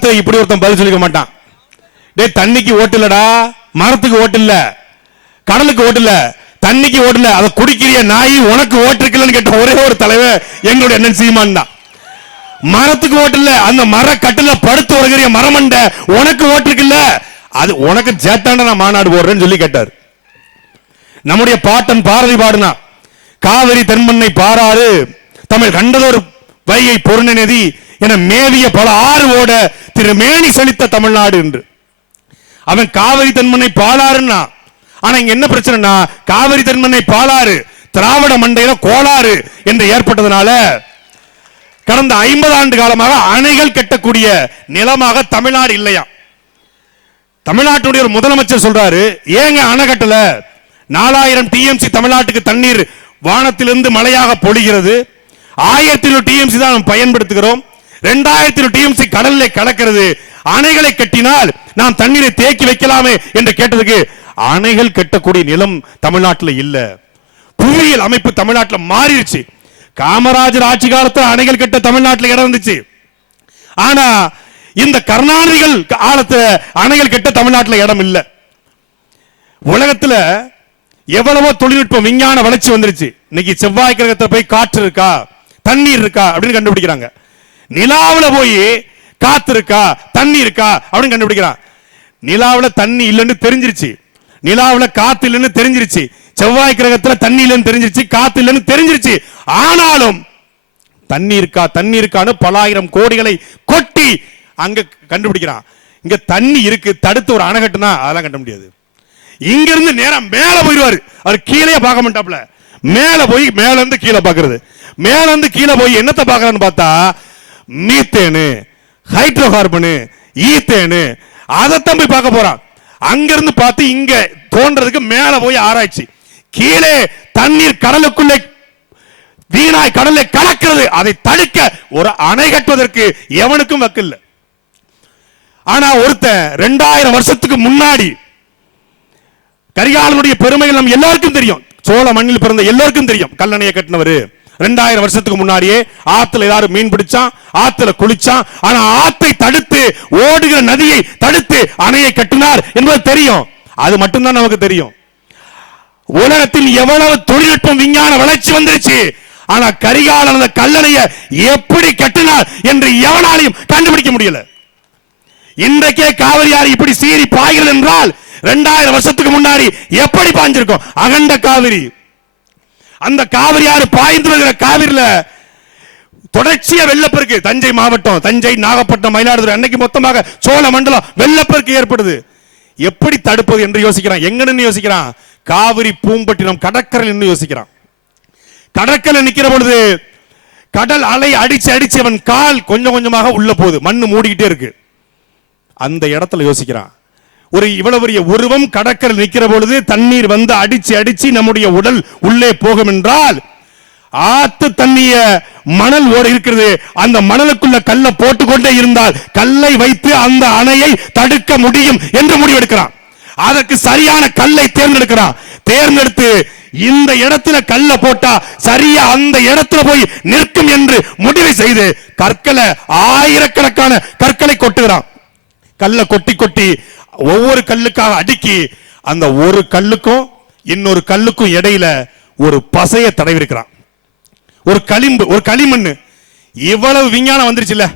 உலகத்துல இப்படி ஒருத்தன் பதில் சொல்லிக்க மாட்டான். டே, தண்ணிக்கு ஓட்டு இல்லடா, மரத்துக்கு ஓட்டு இல்ல, கடலுக்கு ஓட்டு இல்ல, தண்ணிக்கு ஓட்டு இல்ல, அதை குடிக்கிற நாய் உனக்கு ஓட்டு இருக்குல்லன்னு கேட்ட ஒரே ஒரு தலைவர் எங்களுடைய அண்ணன் சீமான் தான். மரத்துக்கு ஓட்டு இல்ல, அந்த மர கட்டுல படுத்து வருகிற மரமண்ட உனக்கு ஓட்டு இருக்குல்ல, அது உனக்கு சேத்தாண்ட நான் மாநாடு போடுறேன்னு சொல்லி கேட்டார். நம்முடைய பாட்டன் பாரதி பாடுனா, காவிரி தென்மண்ணை பாராறு தமிழ் கண்டதொரு வைகை பொருண நதி என மேவிய பல ஆறு ஓட திருமேனி செழித்த தமிழ்நாடு என்று. அவன் காவிரி தென்மண்ணை பாலாறுன்னா, ஆனா இங்க என்ன பிரச்சனைனா, காவிரி தென்மண்ணை பாலாறு திராவிட மண்டையில கோளாறு என்று ஏற்பட்டதுனால கடந்த 50 ஆண்டு காலமாக அணைகள் கட்டக்கூடிய நிலமாக தமிழ்நாடு இல்லையா. தமிழ்நாட்டுடைய ஒரு முதலமைச்சர் சொல்றாரு, ஏங்க அணை கட்டல, 4000 டிஎம்சி தமிழ்நாட்டுக்கு தண்ணீர் வானத்திலிருந்து மழையாக பொழிகிறது, 1000 டிஎம்சி தான் பயன்படுத்துகிறோம், 2000 டிஎம்சி கடலில் கலக்கிறது, அணைகளை கட்டினால் நாம் தண்ணீரை தேக்கி வைக்கலாமே என்று கேட்டதுக்கு, அணைகள் கட்டக்கூடிய நிலம் தமிழ்நாட்டில் இல்ல, புவியியல் அமைப்பு தமிழ்நாட்டில் மாறிடுச்சு. காமராஜர் ஆட்சி காலத்தில் அணைகள் கட்ட தமிழ்நாட்டில் இடம் இருந்துச்சு, ஆனா இந்த கருணாநிதிகள் காலத்துல அணைகள் கட்ட தமிழ்நாட்டில் இடம் இல்ல. உலகத்துல எவ்வளவோ தொழில்நுட்பம் விஞ்ஞான வளர்ச்சி வந்துருச்சு. இன்னைக்கு செவ்வாய் கிரகத்தில் போய் காற்று இருக்கா, தண்ணீர் இருக்கா அப்படின்னு கண்டுபிடிக்கிறாங்க. நிலாவுல போய் காத்து இருக்கா, தண்ணி இருக்கா அப்படின்னு கண்டுபிடிக்கிறான். நிலாவுல தண்ணி இல்லைன்னு தெரிஞ்சிருச்சு, நிலாவுல காத்து இல்லைன்னு தெரிஞ்சிருச்சு, செவ்வாய் கிரகத்துல தண்ணி இல்லைன்னு தெரிஞ்சிருச்சு, காத்து இல்லைன்னு தெரிஞ்சிருச்சு. ஆனாலும் தண்ணி இருக்கா தண்ணி இருக்கான்னு பல ஆயிரம் கோடிகளை கொட்டி அங்க கண்டுபிடிக்கிறான். இங்க தண்ணி இருக்கு, தடுத்து ஒரு அணை கட்டுனா அதெல்லாம் கட்ட முடியாது. இங்க இருந்து நேரம் மேல போயிடுவாரு, அவர் கீழே பார்க்க மாட்டாப்ல, மேல போய் மேல இருந்து கீழே பாக்குறது, மேல இருந்து கீழே போய் என்னத்தை பாக்குறான்னு பார்த்தா மீத்தேனு, ஹைட்ரோ கார்பனு, ஈத்தேனு, அதைத்தான் போய் பார்க்க போறான். அங்கிருந்து பார்த்து இங்க தோன்றதுக்கு மேல போய் ஆராய்ச்சி, கீழே தண்ணீர் கடலுக்குள்ளே வீணாய் கடலை கலக்கிறது, அதை தடுக்க ஒரு அணை கட்டுவதற்கு எவனுக்கும் வக்கில்லை. ஆனா ஒருத்தன் 2000 வருஷத்துக்கு முன்னாடி கரிகாலனுடைய பெருமைகள் நம்ம எல்லாருக்கும் தெரியும், சோழ மண்ணில் பிறந்த எல்லாருக்கும் தெரியும். கல்லணையை கட்டினவர் 2000 வருஷத்துக்கு முன்னாடியே ஆத்துல எல்லாரும் மீன் பிடிச்சான், ஆத்துல குளிச்சான், ஆனா ஆத்தை தடுத்து ஓடுகிற நதியை தடுத்து அணையை கட்டினார் என்பது தெரியும். அது மட்டும்தான் நமக்கு தெரியும். உலகத்தில் எவ்வளவு தொழில்நுட்பம் விஞ்ஞான வளர்ச்சி வந்துருச்சு, ஆனா கரிகாலன் அந்த கல்லணையை எப்படி கட்டினார் என்று எவனாலையும் கண்டுபிடிக்க முடியல. இன்றைக்கே காவிரி ஆறு இப்படி சீறி பாய்கிறது என்றால் 2000 வருஷத்துக்கு முன்னாடி எப்படி பாய்ஞ்சிருக்கும் அகண்ட காவிரி. அந்த காவிரி ஆறு பாய்ந்து வருகிற காவிரியில தொடர்ச்சியா வெள்ளப்பெருக்கு, தஞ்சை மாவட்டம், தஞ்சை, நாகப்பட்டினம், மயிலாடுதுறை, அன்னைக்கு மொத்தமாக சோழ மண்டலம் வெள்ளப்பெருக்கு ஏற்படுது. எப்படி தடுப்பது என்று யோசிக்கிறான். எங்க நின்று யோசிக்கிறான்? காவிரி பூம்பட்டினம் கடற்கரையில் நின்று யோசிக்கிறான். கடற்கரை நிக்கிற பொழுது கடல் அலை அடிச்சு அடிச்சு அவன் கால் கொஞ்சம் கொஞ்சமாக உள்ள போகுது, மண்ணு மூடிக்கிட்டே இருக்கு. அந்த இடத்துல யோசிக்கிறான், ஒரு இவ்வளவு பெரிய உருவம் கடற்கரை நிக்கிற பொழுது தண்ணீர் வந்து அடிச்சு அடிச்சு நம்முடைய உடல் உள்ளே போகும் என்றால், ஆத்து தண்ணிய மணல் ஓட இருக்கிறது, அந்த மணலுக்குள்ள கல்லை போட்டுக்கொண்டே இருந்தால் கல்லை வைத்து அந்த அணையை தடுக்க முடியும் என்று முடிவெடுக்கிறான். அதற்கு சரியான கல்லை தேர்ந்தெடுக்கிறான். தேர்ந்தெடுத்து இந்த இடத்துல கல்ல போட்டா சரியா அந்த இடத்துல போய் நிற்கும் என்று முடிவு செய்து கற்களை, ஆயிரக்கணக்கான கற்களை கொட்டுகிறான். கல்லை கொட்டி கொட்டி ஒவ்வொரு கல்லுக்காக அடுக்கி அந்த ஒரு கல்லுக்கும் இன்னொரு கல்லுக்கும் இடையில ஒரு பசையை தடவி இருக்கிறான். ஒரு களிம்பு, ஒரு களிமண். இவ்வளவு விஞ்ஞானம் வந்துருச்சுல்ல.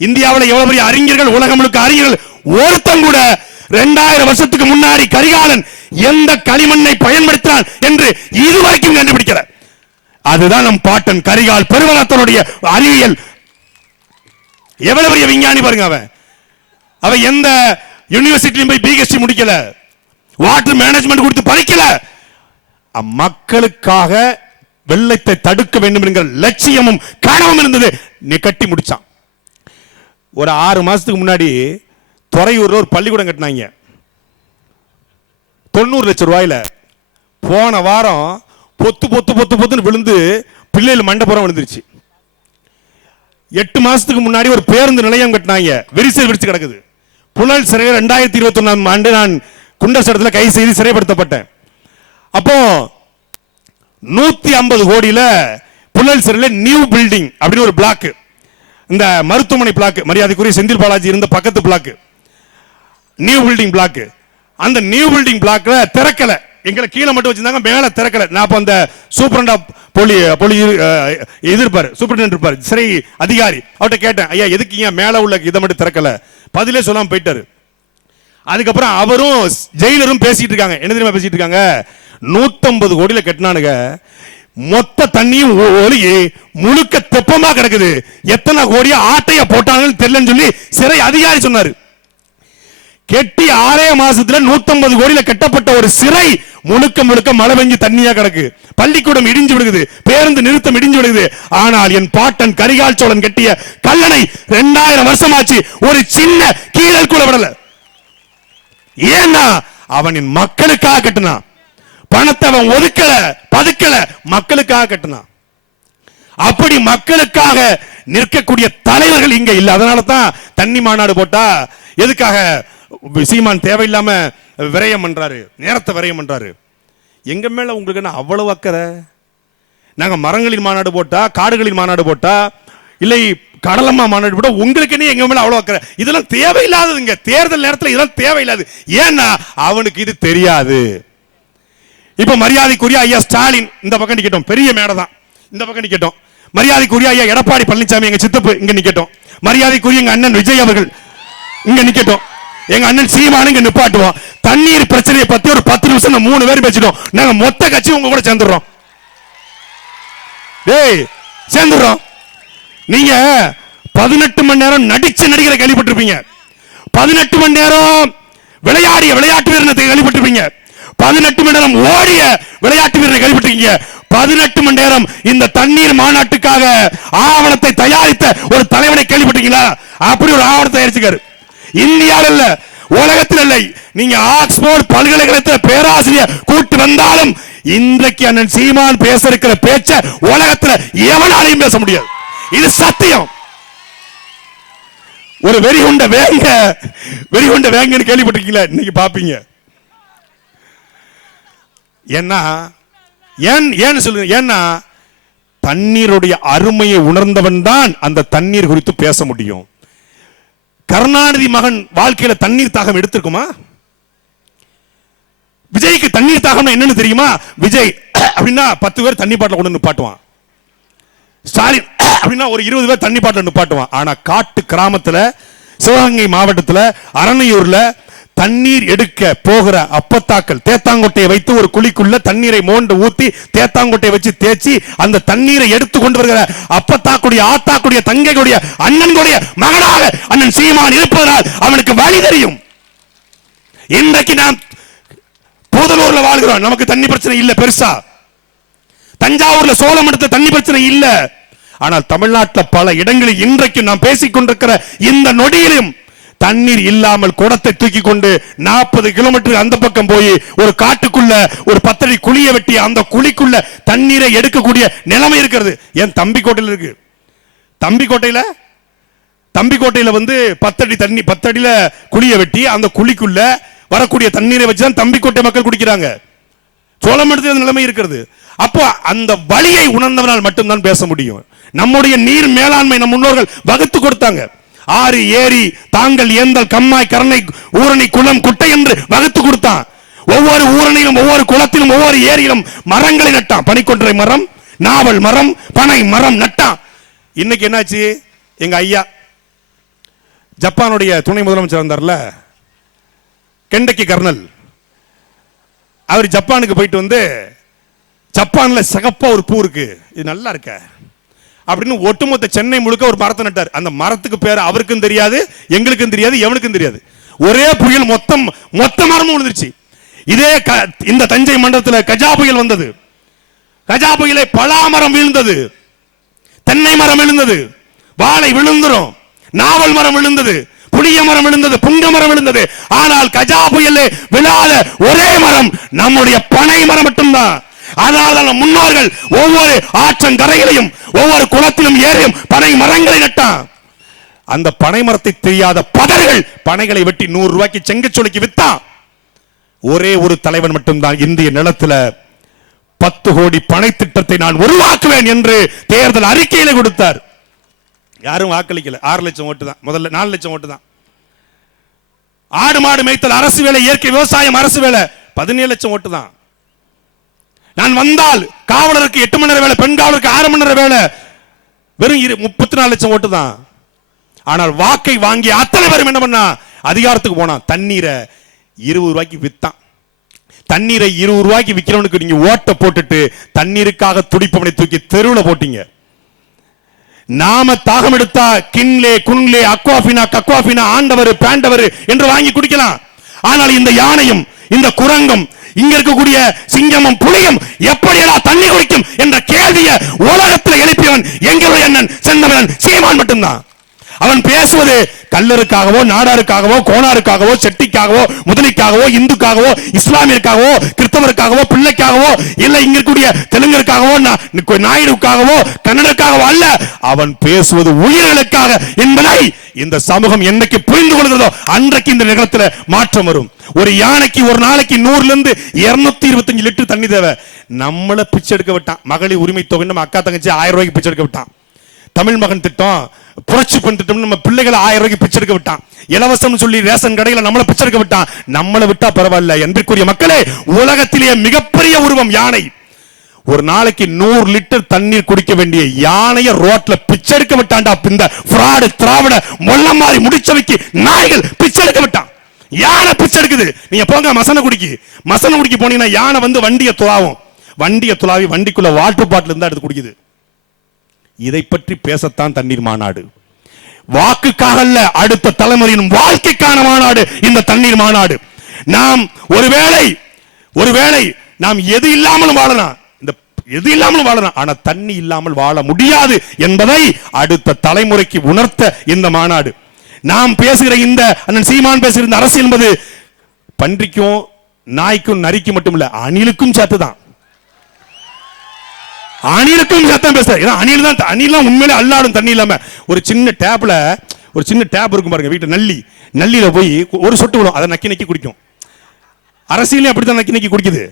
இந்தியாவில் எவ்வளவு பெரிய அறிஞர்கள், உலகம் முழுக்க அறிஞர்கள், ஒருத்தன் கூட 2000 வருஷத்துக்கு முன்னாடி கரிகாலன் எந்த களிமண்ணை பயன்படுத்தினான் என்று இதுவரைக்கும் கண்டுபிடிக்கல. அதுதான் நம் பாட்டன் கரிகால் பெருவளத்தனுடைய அறிவியல். எவ்வளவு பெரிய விஞ்ஞானி பாருங்க. அவன் எந்த யூனிவர்சிட்டியும் போய் பிஹெச்டி முடிக்கல, வாட்டர் மேனேஜ்மெண்ட் கொடுத்து படிக்கல. மக்களுக்காக வெள்ளத்தை தடுக்க வேண்டும் என்கிற லட்சியமும் கனவும் இருந்தது. நீ கட்டி முடிச்சான். ஒரு 6 மாசத்துக்கு முன்னாடி துறையூர்ல ஒரு பள்ளிக்கூடம் கட்டினாங்க 90 லட்சம் ரூபாயில. போன வாரம் பொத்து பொத்து பொத்து பொத்துன்னு விழுந்து பிள்ளைகள் மண்டபுரம் விழுந்துருச்சு. 8 மாசத்துக்கு முன்னாடி ஒரு பேருந்து நிலையம் கட்டினாங்க, விரிசல் விரிச்சு கிடக்குது. புழல் சிறையில் 2021ஆம் ஆண்டு நான் குண்டசடத்தில் கைது செய்து சிறைப்படுத்தப்பட்டேன். அப்போ 150 கோடியில புழல் சிறையில் நியூ பில்டிங் அப்படின்னு ஒரு பிளாக், இந்த மருத்துவமனை பிளாக், மரியாதைக்குரிய செந்தில் பாலாஜி இருந்த பக்கத்து பிளாக், நியூ பில்டிங் பிளாக். அந்த நியூ பில்டிங் பிளாக்ல திறக்கல, எங்களை கீழே மட்டும் வச்சிருந்தாங்க, மேல திறக்கல. நான் அப்ப அந்த சூப்பரண்டா போலி இருப்பாரு, சூப்பரண்ட் இருப்பாரு, சிறை அதிகாரி, அவர்கிட்ட கேட்டேன், ஐயா எதுக்கு ஏன் மேல உள்ள இதை மட்டும் திறக்கல? பதிலே சொல்லாம போயிட்டாரு. அதுக்கப்புறம் அவரும் ஜெயிலரும் பேசிட்டு இருக்காங்க. என்ன தெரியுமா பேசிட்டு இருக்காங்க? 150 கோடியில கட்டினானுங்க, மொத்த தண்ணியும் ஒழுகி முழுக்க தெப்பமா கிடக்குது, எத்தனை கோடியா ஆட்டைய போட்டாங்கன்னு தெரியலன்னு சொல்லி சிறை அதிகாரி சொன்னாரு. கெட்டி 6 மாசத்துல 150 கோடியில கட்டப்பட்ட ஒரு சிறை முழுக்க முழுக்க மழை பெஞ்சு தண்ணியா கிடக்கு, பள்ளிக்கூடம் இடிஞ்சு விடுகிறது, பேருந்து நிறுத்தம் இடிஞ்சு விடுகிறது. ஆனால் என் பாட்டன் கரிகால் சோழன் கட்டிய கல்லணை 2000 வருஷமாச்சு, ஒரு சின்ன கீழல் கூட விடல. ஏன்னா அவனின் மக்களுக்காக கட்டினான், பணத்தை அவன் ஒதுக்கல பதுக்கல, மக்களுக்காக கட்டினான். அப்படி மக்களுக்காக நிற்கக்கூடிய தலைவர்கள் இங்க இல்ல. அதனால தான் தண்ணி மாநாடு போட்டா எதுக்காக சீமான் தேவையில்லாம விரயம் பண்றாரு, நேரத்தை விரயம் பண்றாரு. எங்க மேல உங்களுக்கு என்ன அவ்வளவு அக்கறை? நாங்க மரங்களின் மாநாடு போட்டா, காடுகளின் மாநாடு போட்டா, இல்லை கடலம்மா மாநாடு போட்டா உங்களுக்கு என்ன எங்க மேல அவ்வளவு அக்கறை? இதெல்லாம் தேவையில்லாததுங்க. தேர்தல் நேரத்தில் இதெல்லாம் தேவையில்லாது. ஏன்னா அவனுக்கு இது தெரியாது. இப்ப மரியாதைக்குரிய ஐயா ஸ்டாலின் இந்த பக்கம் நிக்கட்டும், பெரிய மேடை தான், இந்த பக்கம் நிக்கட்டும். மரியாதைக்குரிய ஐயா எடப்பாடி பழனிசாமி எங்க சித்தப்பு இங்க நிக்கட்டும். மரியாதைக்குரிய எங்க அண்ணன் விஜய் அவர்கள் இங்க நிக்கட்டும். எங்க அண்ணன் சீமானு இங்க நிப்பாட்டுவோம். தண்ணீர் பிரச்சனையை பத்தி ஒரு 10 நிமிஷம் 3 பேர் பேசிட்டோம். நாங்க மொத்த கட்சி உங்க கூட சேர்ந்துடுறோம். டேய் சேர்ந்துடுறோம். நீங்க 18 மணி நேரம் நடிச்ச நடிகரை கேள்விப்பட்டிருப்பீங்க, 18 மணி நேரம் விளையாடிய விளையாட்டு வீரனை கேள்விப்பட்டிருப்பீங்க, 18 மணி நேரம் ஓடிய விளையாட்டு வீரனை கேள்விப்பட்டிருக்கீங்க. 18 மணி நேரம் இந்த தண்ணீர் மாநாட்டுக்காக ஆவணத்தை தயாரித்த ஒரு தலைவனை கேள்விப்பட்டீங்களா? அப்படி ஒரு ஆவணத்தை தயாரிச்சுக்காரு. இந்தியாவில் இல்ல, உலகத்தில் இல்லை. நீங்க ஆக்ஸ்போர்ட் பல்கலைக்கழகத்தில் பேராசிரியர் கூட்டு வந்தாலும் இன்றைக்கு அண்ணன் சீமான் பேச இருக்கிற பேச்ச உலகத்தில் எவனாலையும் பேச முடியாது. இது சத்தியம். ஒரு வெறிகுண்ட வேங்கன்னு கேள்விப்பட்டிருக்கீங்களா? இன்னைக்கு பாப்பீங்க. ஏன்னு சொல்லுங்க. ஏன்னா தண்ணீருடைய அருமையை உணர்ந்தவன் தான் அந்த தண்ணீர் குறித்து பேச முடியும். கருணாநிதி மகன் வாழ்க்கையில தண்ணீர் தாகம் எடுத்திருக்குமா? விஜய்க்கு தண்ணீர் தாகம் என்னன்னு தெரியுமா? விஜய் அப்படின்னா 10 பேர் தண்ணி பாட்டில் கொண்டு நிப்பாட்டுவான். ஸ்டாலின் அப்படின்னா ஒரு 20 பேர் தண்ணி பாட்டில் நிப்பாட்டுவான். ஆனா காட்டு கிராமத்துல, சிவகங்கை மாவட்டத்துல, அரணையூர்ல தண்ணீர் எடுக்க போகிற அப்பத்தாக்கள் தேத்தாங்கொட்டையை வைத்து ஒரு குழிக்குள்ள தண்ணீரை மோண்டு ஊத்தி தேத்தாங்கொட்டையை வச்சு தேய்ச்சி அந்த தண்ணீரை எடுத்து கொண்டு வருகிற அப்பத்தாக்குடைய, ஆத்தாக்குடைய, தங்கைக்குடைய, அண்ணனுடைய மகனாக அண்ணன் சீமான் இருப்பதனால் அவனுக்கு வழி தெரியும். இன்றைக்கு நாம் புதலூர்ல வாழ்கிறோம், நமக்கு தண்ணி பிரச்சனை இல்ல பெருசா. தஞ்சாவூர்ல சோளம் எடுத்த தண்ணி பிரச்சனை இல்ல. ஆனால் தமிழ்நாட்டில் பல இடங்களில் இன்றைக்கு நாம் பேசிக் கொண்டிருக்கிற இந்த நொடியிலும் தண்ணீர் இல்லாமல் குடத்தை தூக்கி கொண்டு 40 கிலோமீட்டர் அந்த பக்கம் போய் ஒரு காட்டுக்குள்ள ஒரு 10 அடி குழிய வெட்டி அந்த குழிக்குள்ள தண்ணீரை எடுக்கக்கூடிய நிலைமை இருக்கிறது. ஏன் தம்பிக்கோட்டையில் இருக்கு. தம்பிக்கோட்டையில வந்து 10 அடி தண்ணி, 10 அடியில குழிய வெட்டி அந்த குழிக்குள்ள வரக்கூடிய தண்ணீரை வச்சுதான் தம்பிக்கோட்டை மக்கள் குடிக்கிறாங்க. சோளம் எடுத்து நிலைமை இருக்கிறது. அப்போ அந்த வழியை உணர்ந்தவனால் மட்டும்தான் பேச முடியும். நம்முடைய நீர் மேலாண்மை நம் முன்னோர்கள் வகுத்து கொடுத்தாங்க. ஆறு, ஏரி, தாங்கல், ஏந்தல், கம்மாய், கரணை, ஊரணி, குளம், குட்டை என்று வகுத்து கொடுத்தான். ஒவ்வொரு ஊரணியிலும், ஒவ்வொரு குளத்திலும், ஒவ்வொரு ஏரியிலும் மரங்களை நட்டான். பனிக்கொன்றை மரம், நாவல் மரம், பனை மரம் நட்டான். இன்னைக்கு என்னாச்சு? எங்க ஐயா ஜப்பானுடைய துணை முதலமைச்சர் வந்தார்ல, கெண்டக்கி கர்னல், அவர் ஜப்பானுக்கு போயிட்டு வந்து, ஜப்பான்ல சிகப்பா ஒரு பூ இருக்கு, இது நல்லா இருக்க அப்படின்னு ஒட்டுமொத்த சென்னை முழுக்க ஒரு மரத்தை நட்டார். அந்த மரத்துக்கு பேர் அவருக்கும் தெரியாது, எங்களுக்கும் தெரியாது, எவனுக்கும் தெரியாது. ஒரே புயல் மொத்த மரமும் விழுந்துருச்சு. இதே இந்த தஞ்சை மண்டலத்தில் கஜா புயல் வந்தது. கஜா புயலை பலாமரம் விழுந்தது, தென்னை மரம் விழுந்தது, வாழை விழுந்துரும், நாவல் மரம் விழுந்தது, புளிய மரம் விழுந்தது, புங்க மரம் விழுந்தது. ஆனால் கஜா புயல் விழாத ஒரே மரம் நம்முடைய பனை மரம் மட்டும்தான். அதனால முன்னோர்கள் ஒவ்வொரு ஆற்றங்கரையிலையும், ஒவ்வொரு குளத்திலும், ஏரியும் பனை மரங்களை நட்டான். அந்த பனை மரத்தை தெரியாத பதர்கள் பனைகளை வெட்டி 100 ரூபாய்க்கு செங்கச்சோலைக்கு வித்தான். ஒரே ஒரு தலைவன் மட்டும்தான் இந்திய நிலத்தில் 10 கோடி பனை திட்டத்தை நான் உருவாக்குவேன் என்று தேர்தல் அறிக்கையில கொடுத்தார். யாரும் வாக்களிக்கல. 6 லட்சம் ஓட்டு தான். முதல்ல 4 லட்சம் ஓட்டு தான். ஆடு மாடு மேய்த்தல் அரசு வேலை, இயற்கை விவசாயம் அரசு வேலை 17 லட்சம் ஓட்டு தான். நான் வந்தால் காவலருக்கு 8 மணி நேர வேலை, பெண் காவலருக்கு 6 மணி நேர வேலை, வெறும் 34 லட்சம் ஓட்டு தான். ஆனால் வாக்கை வாங்கி அத்தனை பேரும் என்ன பண்ணா, அதிகாரத்துக்கு போனா தண்ணீரை 20 ரூபாய்க்கு வித்தான். தண்ணீரை 20 ரூபாய்க்கு விக்கிறவனுக்கு நீங்க ஓட்ட போட்டுட்டு தண்ணீருக்காக துடிப்பவனை தூக்கி தெருவில் போட்டீங்க. நாம தாகம் எடுத்தா கின்லே குன்லே அக்வாஃபினா கக்வாஃபினா ஆண்டவர் பேண்டவர் என்று வாங்கி குடிக்கலாம். ஆனால் இந்த யானையும் இந்த குரங்கும் இங்க இருக்கக்கூடிய சிங்கமும் புலியும் எப்படியெல்லாம் தண்ணி குடிக்கும் என்ற கேள்வியை உலகத்தில் எழுப்பியவன் எங்களுடைய அண்ணன் செந்தமிழன் சீமான் மட்டும்தான். அவன் பேசுவது கல்லருக்காகவோ நாடாருக்காகவோ கோணாருக்காகவோ செட்டிக்காகவோ முதலிக்காகவோ இந்துக்காகவோ இஸ்லாமியருக்காகவோ கிறிஸ்தவருக்காகவோ பிள்ளைக்காகவோ இல்ல இங்க இருக்கக்கூடிய தெலுங்கருக்காகவோ நாயுடுக்காகவோ கன்னடருக்காகவோ அல்ல. அவன் பேசுவது உயிர்களுக்காக என்பதை இந்த சமூகம் என்னைக்கு புரிந்து கொள்கிறதோ அன்றைக்கு இந்த நிகழ்ச்சியில மாற்றம் வரும். ஒரு யானைக்கு ஒரு நாளைக்கு 100 இருந்து 225 லிட்டர் தண்ணி தேவை. நம்மள பிச்சை எடுக்க விட்டான். மகளிர் உரிமை தொகை நம்ம அக்கா தங்கச்சி 1000 ரூபாய்க்கு பிச்சை எடுக்க விட்டான். தமிழ் மகன் திட்டம், புரட்சி பெண் திட்டம் நம்ம பிள்ளைகளை 1000 ரூபாய்க்கு பிச்சை எடுக்க விட்டான். இலவசம் சொல்லி ரேஷன் கடையில நம்மள பிச்சை எடுக்க விட்டான். நம்மளை விட்டா பரவாயில்ல. அன்பிற்குரிய மக்களே, உலகத்திலேயே மிகப்பெரிய உருவம் யானை. ஒரு நாளைக்கு 100 லிட்டர் தண்ணீர் குடிக்க வேண்டிய யானைய ரோட்ல பிச்சை எடுக்க விட்டான்டா. இந்த ஃப்ராடு திராவிட மொல்ல மாதிரி முடிச்சவைக்கு நாய்கள் பிச்சை எடுக்க விட்டான். யானை பிச்சை எடுக்குது. நீங்க போங்க மசனகுடிக்கு போனீங்கன்னா யானை வந்து வண்டியை துளாவி வண்டிக்குள்ள வாட்டர் பாட்டில் இருந்தா எடுத்து குடிக்குது. இதை பற்றி பேசத்தான் தண்ணீர் மாநாடு. வாக்குக்காக அல்ல, அடுத்த தலைமுறையின் வாழ்க்கைக்கான மாநாடு இந்த தண்ணீர் மாநாடு. நாம் ஒருவேளை நாம் எது இல்லாமலும் வாழலாம், ஆனா தண்ணி இல்லாமல் வாழ முடியாது என்பதை அடுத்த தலைமுறைக்கு உணர்த்த இந்த மாநாடு. நாம் பேசுகிற இந்த அண்ணன் சீமான் பேசுகிற இந்த அரசியல் என்பது பன்றிக்கும் நாய்க்கும் நரிக்கும் மட்டும் இல்ல, அணிலுக்கும் சேர்த்துதான். அணிலுக்கும் சத்தம் பேச. அணிலாம் உண்மையிலே அல்லாடும் தண்ணி இல்லாம ஒரு சின்ன டேப் இருக்கும் பாருங்க வீட்டு நல்லில போய் ஒரு சொட்டு விடும், அதை நக்கி குடிக்கும். அரசியலே அப்படித்தான் நக்கி குடிக்குது.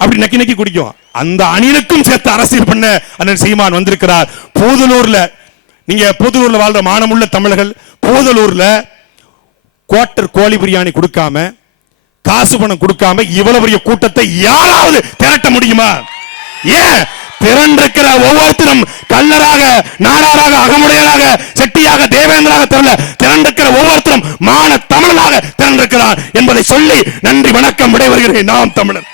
அப்படி நக்கி குடிக்கும். அந்த அணிலுக்கும் சேர்த்து அரசியல் பண்ண அண்ணன் சீமான் வந்திருக்கிறார். பூதலூர்ல வாழ்ற மானமுள்ள தமிழர்கள் பூதலூர்ல குவார்டர் கோழி பிரியாணி கொடுக்காம, காசு பணம் கொடுக்காம இவ்வளவு பெரிய கூட்டத்தை யாராவது திரட்ட முடியுமா? ஏன் திரண்டிருக்கிற ஒவ்வொருத்தரும் கல்லராக, நாடாராக, அகமுடையராக, செட்டியாக, தேவேந்திராக திரண்டிருக்கிற ஒவ்வொருத்தரும் மான தமிழனாக திரண்டிருக்கிறார் என்பதை சொல்லி நன்றி வணக்கம் விடைபெறுகிறேன். நாம் தமிழர்.